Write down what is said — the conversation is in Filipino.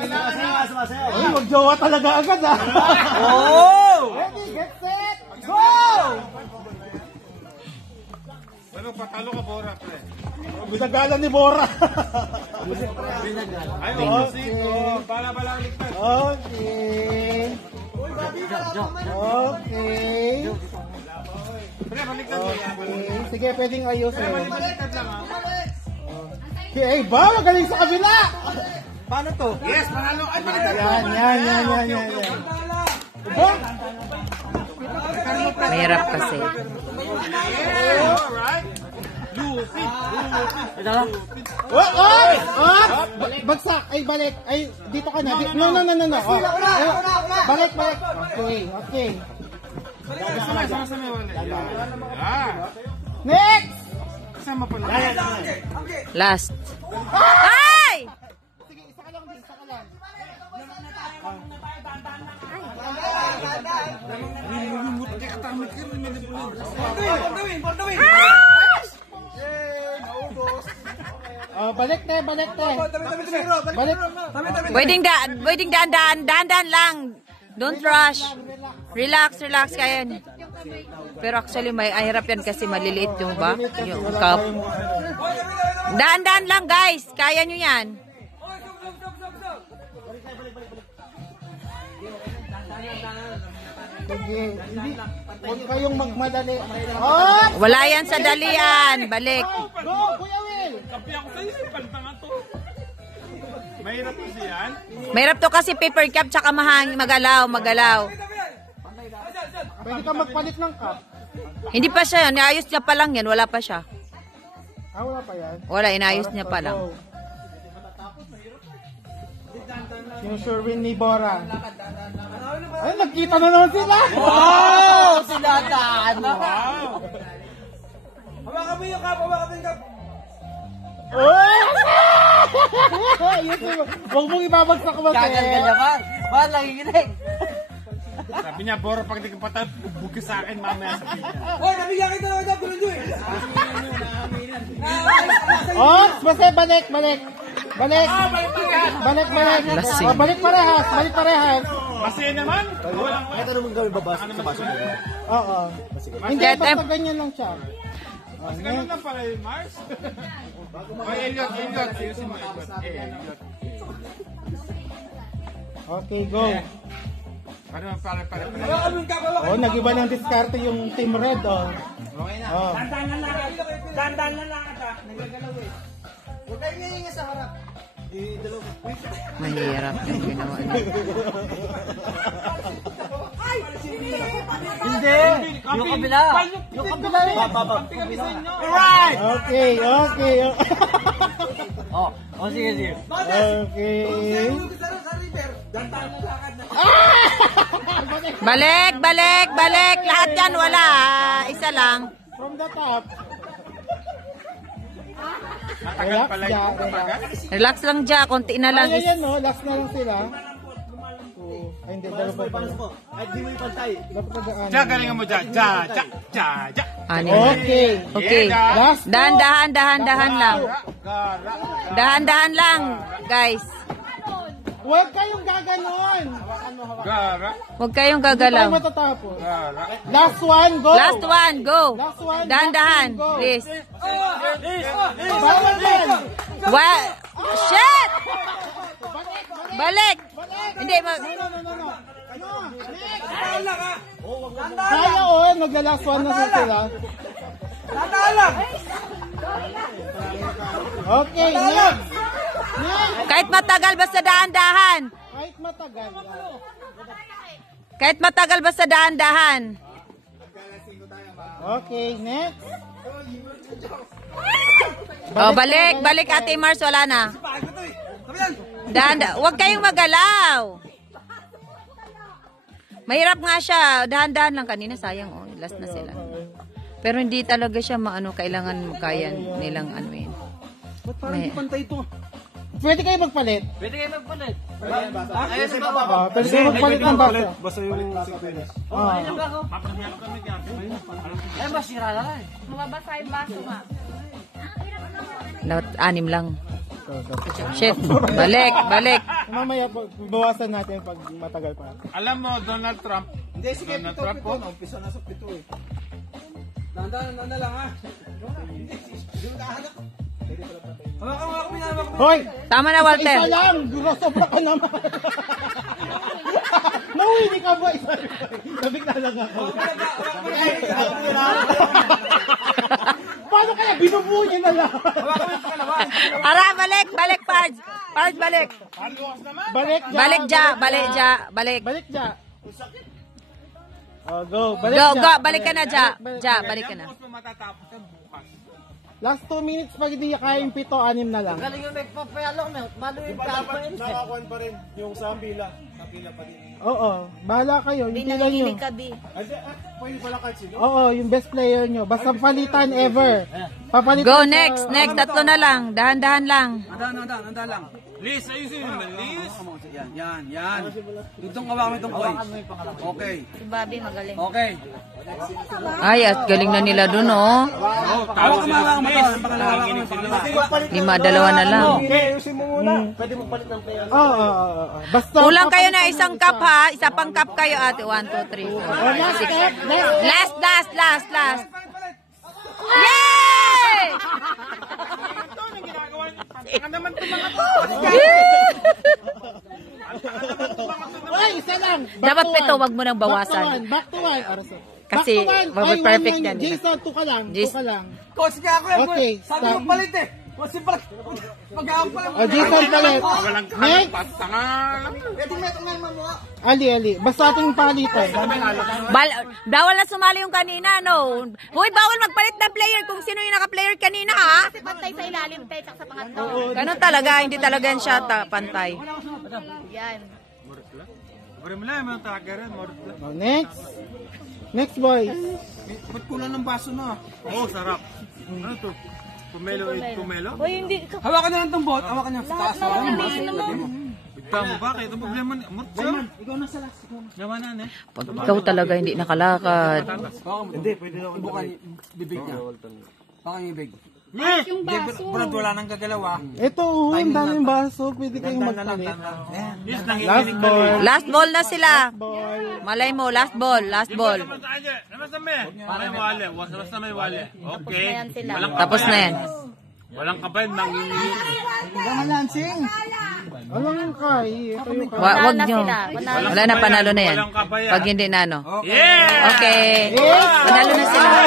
Ay, mag-jowa talaga agad ah. Oh! Ready, get set, go! Ano, patalo ka, Bora, pre. Binagalan ni Bora. Ay, opposite. Oh, bala uligtad. Okay. Okay. Pre, baliktad mo. Okay. Sige, pwedeng ayusin. Baliktad lang, ha? Okay, ba? Magaling sa kabila! Paano to? Yes, panalo. Ay, baliktad. Yan. Ba? Mahirap kasi. Alright. Bagsak! Ay, balik! Ay, dito ka na. No. Balik. Okay. Sama-sama wala. Yan. Next! Kasama pa lang. Last. Ay! Sige, isa ka lang. Balik te. Balik. Pwedeng dahan lang. Don't rush. Relax, kaya niyo. Pero actually, may hirap yan kasi maliliit yung cup. Dahan lang, guys. Kaya nyo yan. Sige, huwag kayong magmadali. Wala yan sa dalian. Balik. Go, Kuya Will! Kapi ako sa'yo, pantanga to. Mahirap kasi yan. Mahirap to kasi paper cup tsaka magalaw. Pwede ka magpalit ng cup. Hindi pa siya. Niayos niya pa lang yan. Wala pa siya. Wala pa yan. Wala, inayos niya pa lang. Yung Sherwin ni Bora. Ay, nagkita na naman sila! Wow! Sinadaan! Wow. Hawakan mo yung cup! Huwag mong ibabagsak mo. Ganyan ba? Mahal, nakikinig. Sabi niya, Bora, pag di ka patay, bugis sa akin mamaya sa pinya. Hoy, nabigyan kita na gulo nyo eh! Basta balik. Balik. Lasing. Balik parehas. Masaya naman. Ito naman gawin babasa sa baso ko. Oo. Hindi, basta ganyan lang siya. Mas ganun lang pala yung Mars. O, Elliot. Ayusin mo, Elliot. Okay, go. Pare. Hawakan mo yung cup! Nag-iba ng diskarte yung Team Red, Okay na. Dandan na lang ata. Nagagalaw eh. Huwag kayo ngayon sa harap. Mahirap yung ginawa niya. Hindi! Yung kabila! Yung kabila eh! Alright! Okay. Sige. Okay. Balik. Lahat yan, wala. Isa lang. From the top. Matagal pala yung kapag. Relax lang dyan. Konti na lang. Ayan, no? Last na lang sila. Ay, hindi. Dalawa pa. Ay, di mo ipantay. Dapat nagaan. Diya, galingan mo dyan. Ja. Okay. Last. Dahan lang. Dahan lang, guys. Huwag kayong gaganon. Gara. Huwag kayong Tayo gagalaw. matatapos. Gara. Last one, go. Last one, go. Last one. Dahan, go. please. Bawal yan. What? Shit! Balik. Hindi, No. Kaya nagla-last one na sila. Tandaan lang! Okay, next. kahit matagal basta dahan-dahan. Kahit matagal. Kahit matagal basta dahan-dahan. Okay, next. Balik Ate Mars, wala na. Huwag kayong magalaw. Mahirap nga siya. Dahan-dahan lang kanina. Sayang, last na sila. Pero hindi talaga siya kailangan kaya nilang anuin. Ba't parang hindi pantay ito? Pwede kayo magpalit. Pwede kayo magpalit. Pwede kayo magpalit ng basa. Basta yung sequence. Ay, masira lang eh. Mababasa yung baso nga. Anim lang. Shit. Balik. Mamaya, bawasan natin pag matagal pa. Alam mo, Donald Trump. Hindi, sige, Donald pito, Trump pito. po. Umpisa na sa pito eh. Dahan lang ha. Hindi mo kahanap. Hawakan mo, pinahawak mo. Hoy! Tama na, Walter. Isa lang! Sobra ka naman. Nauwi ka ba? Sabik na lang ako. Paano kaya binubuo niya na lang? Ara, balik, balik, Pards. Pards, balik. Balik ja. Balik ja, balik ja, balik. Balik ja. Oh, go. Balik Go, ja. go, balik ka na, ja. Ja, balik ka na. Tapos mo matatapos yan bukas. Last 2 minutes pag hindi kayang 7, 6 na lang. Galing yung nagpapayalo mo. Malo yung Dapat nakakuan pa rin yung sa pila. Sa pila pa din. Oo. Bahala kayo. Yung pila nyo. Pwede pala katsino. Oo, yung best player nyo. Basta palitan ever. Papalitan Go, sa- next, next. Tatlo na lang. Dahan-dahan lang. Anda lang. Liz, ayusin mo naman, Liz. Yan. Tutong kawakan mo itong coin. Okay. Si Bobby magaling. Okay. Ay, at galing na nila dun, oh. Hawakan mo, hawakan mo to. Hawakan mo, pangalawa. 5, 2 na lang. Okay, ayusin mo muna. Pwede mo palit ng player. Oo. Basta. Kulang kayo na isang cup, ha? Isa pang cup kayo, ate. 1, 2, 3, 4, 5, 6. Last. Yay! Ang naman ito mga to. Ay, isa lang. Dapat pito, wag mo nang bawasan. Back to one. Kasi, perfect yan. Jason, 2 ka lang. 2 ka lang. Coach ka ako eh. Okay, Sabi stop. mo palit eh. Kasi palit. Mag-aam pa lang. Oh, Jason palit. Walang Next. patanga. Ali. Basta ating palitan. Bawal na sumali yung kanina, no? Hoy, bawal magpalit ng player kung sino yung naka-player kanina, ha? Kasi pantay sa ilalim, tayo sa pangatlo. Ganun talaga, hindi talaga yan siya pantay. Yan. Oh, next. Next, boys. Ba't kulang ng baso na? Oh, sarap. Ano to? Pumelo. Hoy, hindi. Hawakan na lang itong bot. Hawakan niya sa taas. Lahat na iniinom mo. Bigta mo ba? Kaya ito problema ni Murcho. Ikaw na sa last. Yawanan eh. Pag ikaw talaga hindi nakalakad. Hindi, pwede daw. Ibukan yung bibig niya. Hawakan yung bibig. Yung baso. Brad, wala nang gagalaw ah. Ito, ang daming baso. Pwede kayong magpalit. Liz, Last ball. Last ball na sila. Ball. Malay mo, last ball. Namaste me. May wale. Basta may wale. Okay. Ayan sila. Tapos na yan. Walang kabay. Nangingi. Walang kay. Ito yung kay. Wag na nyo. sila. Panalo. Wala na, panalo na yan. Pag hindi na, ano. Yeah! Okay. Panalo na sila.